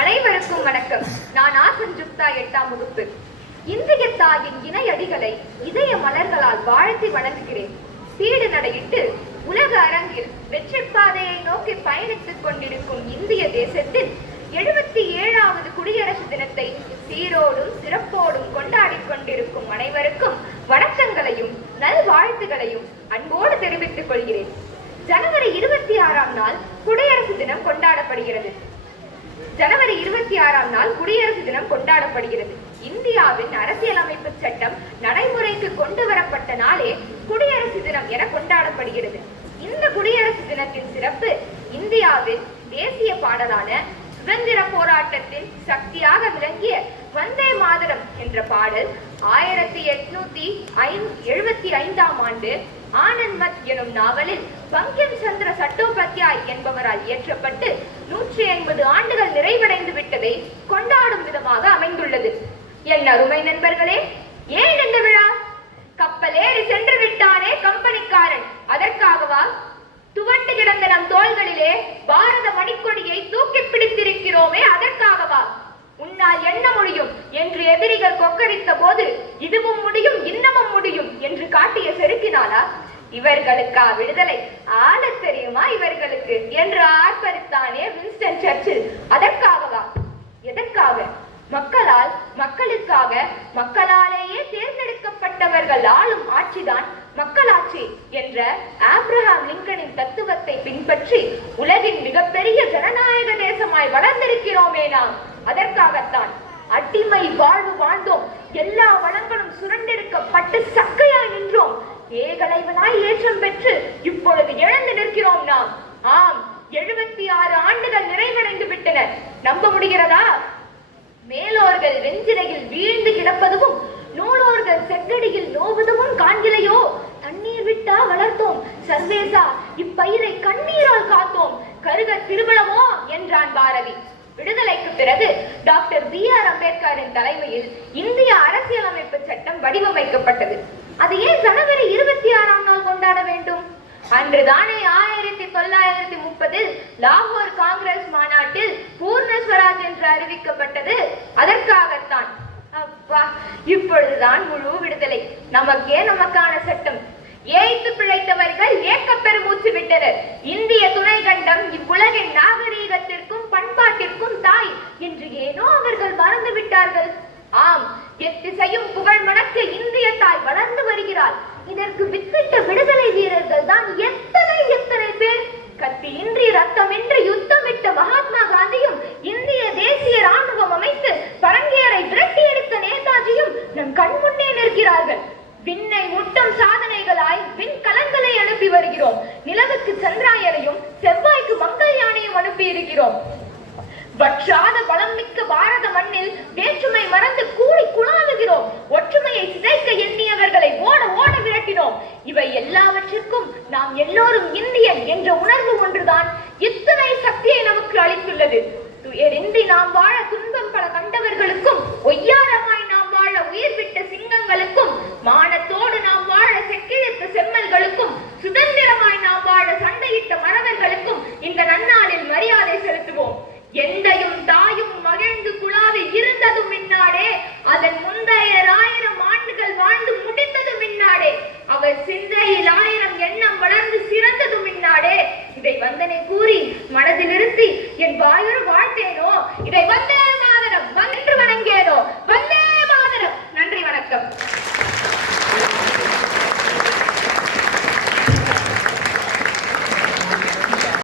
அனைவருக்கும் வணக்கம். நான் ஆசஞ்சுக்தா 8ஆம் வகுப்பு. இந்திய தாயின் இணையடிகளை இதய மலர்களால் வாழ்த்தி வணங்குகிறேன். பீடு நடையிட்டு உலக அரங்கில் வெற்றி பாதையை நோக்கி பயணித்துக் கொண்டிருக்கும் இந்திய தேசத்தில் 77வது குடியரசு தினத்தை சீரோடும் சிறப்போடும் கொண்டாடிக் கொண்டிருக்கும் அனைவருக்கும் வணக்கங்களையும் நல்வாழ்த்துகளையும் அன்போடு தெரிவித்துக் கொள்கிறேன். ஜனவரி 26ஆம் நாள் குடியரசு தினம் கொண்டாடப்படுகிறது. ஜனவரி 26ஆம் நாள் குடியரசு தினம் கொண்டாடப்படுகிறது. இந்தியாவின் அரசியலமைப்பு சட்டம் நடைமுறைக்கு கொண்டு வரப்பட்ட நாளே குடியரசு தினம் என கொண்டாடப்படுகிறது. இந்த குடியரசு தினத்தின் சிறப்பு இந்தியாவின் தேசிய பாடலான சுதந்திர போராட்டத்தில் சக்தியாக விளங்கிய வந்தே மாதரம் என்ற பாடல் 1875ஆம் ஆண்டு ஆனந்த் மத் எனும் நாவலில் பங்கிம் சந்திர சட்டோபாத்யாய் என்பவரால் இயற்றப்பட்டு 150 ஆண்டுகள் நிறைவடைந்து விட்டதை கொண்டாடும் விதமாக அமைந்துள்ளது. என் அருமை நண்பர்களே, ஏன் இந்த விழா? கப்பலேறி சென்று விட்டானே கம்பெனிக்காரன், அதற்காகவா? துவட்டு கிடந்த நம் தோள்களிலே பாரத மணிக்கொடியை தூக்கி பிடித்திருக்கிறோமே, அதற்காகவா? உன்னால் என்ன முடியும் என்று எதிரிகள் கொக்கரித்த போது இதுவும் முடியும் இன்னமும் முடியும் என்று காட்டிய செருக்கினாலா? இவர்களுக்கா விடுதலை? ஆள தெரியுமா இவர்களுக்கு என்று ஆர்ப்பரித்தானே வின்ஸ்டன் சர்ச்சில், அதற்காகவா? எதற்காக? மக்களால், மக்களுக்காக, மக்களாலேயே தேர்ந்தெடுக்கப்பட்டவர்கள் ஆளும் ஆட்சிதான் மக்களாட்சி என்ற ஆப்ரஹாம் லிங்கனின் தத்துவத்தை பின்பற்றி உலகின் மிகப்பெரிய ஜனநாயக தேசமாய் வளர்ந்திருக்கிறோமே நாம், அதற்காகத்தான். அடிமை வாழ்வு வாழ்ந்தோம், எல்லா வளங்களும் சுரண்டெடுக்கப்பட்டு சக்கையாய் நின்றோம், ஏகலைவனாய் ஏற்றம் பெற்று இப்பொழுது இழந்து நிற்கிறோம் நாம். ஆம், 76 ஆண்டுகள் நிறைவடைந்து விட்டன. நம்ப முடிகிறதா? மேலோர்கள் வெஞ்சிலையில் வீழ்ந்து கிடப்பதும் நூலோர்கள் செக்கடியில் நோவதும் காண்கிலையோ? தண்ணீர் விட்டா வளர்த்தோம் சர்வேசா, இப்பயிரை கண்ணீரால் காத்தோம், கருக திருவிழமோ என்றான் பாரதி. விடுதலைக்கு பிறகு டாக்டர் B.R. அம்பேத்கரின் தலைமையில் இந்திய அரசியலமைப்பு சட்டம் வடிவமைக்கப்பட்டது. அது ஏன் ஜனவரி 26ஆம் நாள் கொண்டாட வேண்டும்? அன்றுதானே 1930 லாகூர் காங்கிரஸ் மாநாட்டில் பூர்ண ஸ்வராஜ் என்று அறிவிக்கப்பட்டது. அதற்காகத்தான். அப்பா, இப்பொழுதுதான் முழு விடுதலை. நமக்கே நமக்கான சட்டம். ஏய்த்து பிழைத்தவர்கள் ஏக்க பெருமூச்சு விட்டனர். இந்திய துணை கண்டம் இவ்வுலகின் நாகரீகத்திற்கும் பண்பாட்டிற்கும் தாய் என்று ஏனோ அவர்கள் மறந்து விட்டார்கள். ஆம், எத்திசையும் புகழ் மணக்க இந்திய தாய் வளர்ந்து வருகிறாள். இதற்கு வித்திட்ட விடுதலை வீரர்கள் தான் எத்தனை எத்தனை பேர். கத்தியின்றி ரத்தமின்றி யுத்தமிட்ட மகாத்மா காந்தியும் இந்திய தேசிய ராணுவம் அமைத்து பரங்கேரை விரட்டி எடுத்த நேதாஜியும் நம் கண் முன்னே நிற்கிறார்கள். விண்ணை முட்டும் சாதனைகளாய் விண்கலங்களை அனுப்பி வருகிறோம். நிலவுக்கு சந்திராயனையும் செவ்வாய்க்கு மங்கள்யானையும் அனுப்பி இருக்கிறோம். வற்றாத வளம் மிக்க பாரத மண்ணில் வேற்றுமை மறந்து கூடி குழாவுகிறோம். ஒற்றுமையை சிதைக்க எண்ணியவர்களை ஓட ஓட விரட்டினோம். இவை எல்லாவற்றிற்கும் நாம் எல்லோரும் இந்தியன் என்ற உணர்வு ஒன்றுதான் இத்தனை சக்தியை நமக்கு அளித்துள்ளது. துயரின்றி நாம் வாழ துன்பம் பல கண்டவர்களுக்கும், ஒய்யாரமாய் நாம் வாழ உயிர் விட்ட சிங்கங்களுக்கும், மானத்தோடு நாம் வாழ செக்கிழித்த செம்மல்களுக்கும், சுதந்திரமாய் நாம் வாழ சண்டையிட்ட மறவர்களுக்கும் இந்த நன்னாளில் மரியாதை செலுத்துவோம். எந்தையும் தாயும் மகிழ்ந்து குழாவி இருந்ததும் மின்னாடே, அதன் முந்தைய 1000 ஆண்டுகள் வாழ்ந்து முடித்ததும் மின்னாடே, அவர் சிந்தையில் 1000 எண்ணம் வளர்ந்து சிறந்ததும் மின்னாடே. இதை வந்தனை கூறி மனதில் இருத்தி என் வாயொரு